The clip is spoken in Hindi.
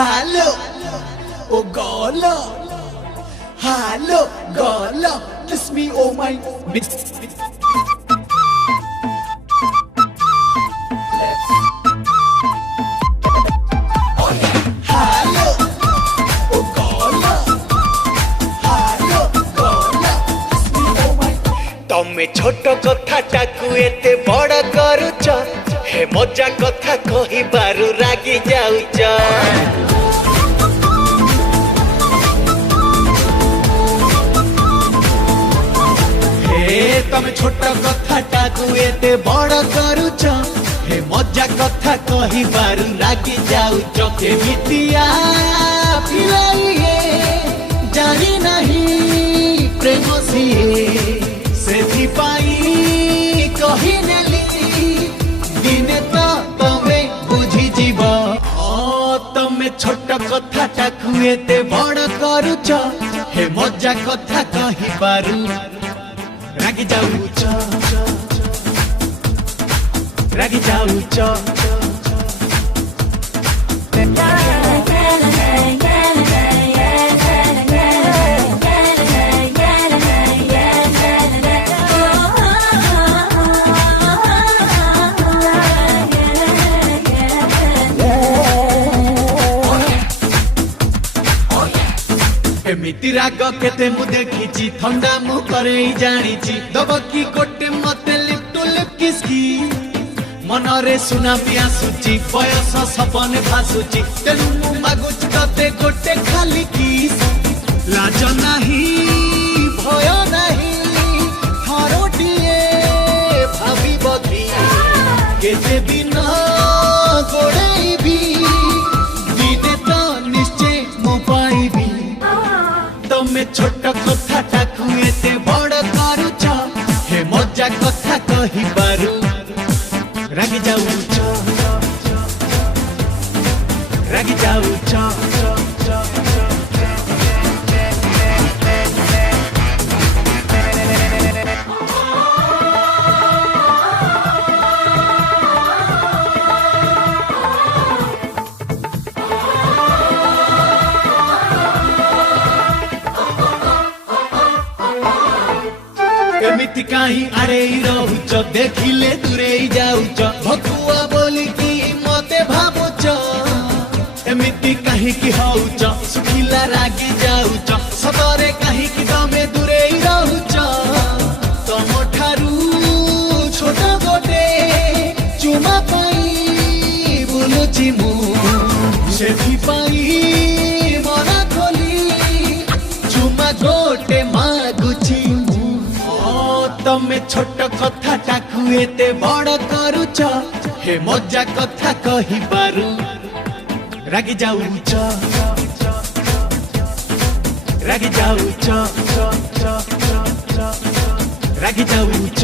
Hello, oh gala. Hello, gala. Kiss me, oh my miss. Hello, oh gala. Hello, gala. Kiss me, oh my. तमे छोट कथाटाकू एते बड़ करूच हे मजा कथा कही बारू रागी जाऊच हे तमे छोट कथाटाकू एते बड़ करूच हे मजा कथा कही बारू रागी जाऊच केमितिया पिलाइए जानी नहीं प्रेम सिए ସେଥିପାଇଁ କହିନେଲି ଦିନେ ତ ତମେ ବୁଝିଯିବ ତମେ ଛୋଟ କଥାଟାକୁ ଏତେ ବଡ଼ କରୁଛ ହେ ମଜା କଥା କହିବାରୁ ରାଗି ଯାଉଛ ରାଗି ଯାଉଛ एमिति राग केते मु देखिची ठंडा मु करे जानिची दब की गोटे मते लिप टू लिप किसकी मनरे सुना पिया सुची बयस सपने भासुची तेनु मु मागुची तते गोटे खाली किस लाज नाही भय नाही हरोटिए भाबी बधी केते दिन गोड़ेबी दिने तो निश्चय मु पाइबी तमे छोट कथाटाकू एते बड़ करूच हे मजा कथा कहिबारू रागी जाऊच रागी जाऊच एमिति काहे आरे रहुच देखिले दूरे जाऊच भकुआ बोली कि मते भाबुच एमिति काहे कि होउच सुखिला रागी जाऊच सदरे काहे कि तमे दूरे रहुच तम ठारू छोट गोटे चुमा पाई बोलुची मु सेठी पाई मना खोली चुमा गोटे मागुची तमे छोट कथाटाकू एते बड़ करूच हे मजा कथा कहिबारू रागी जाऊच रागी जाऊच रागी जाऊच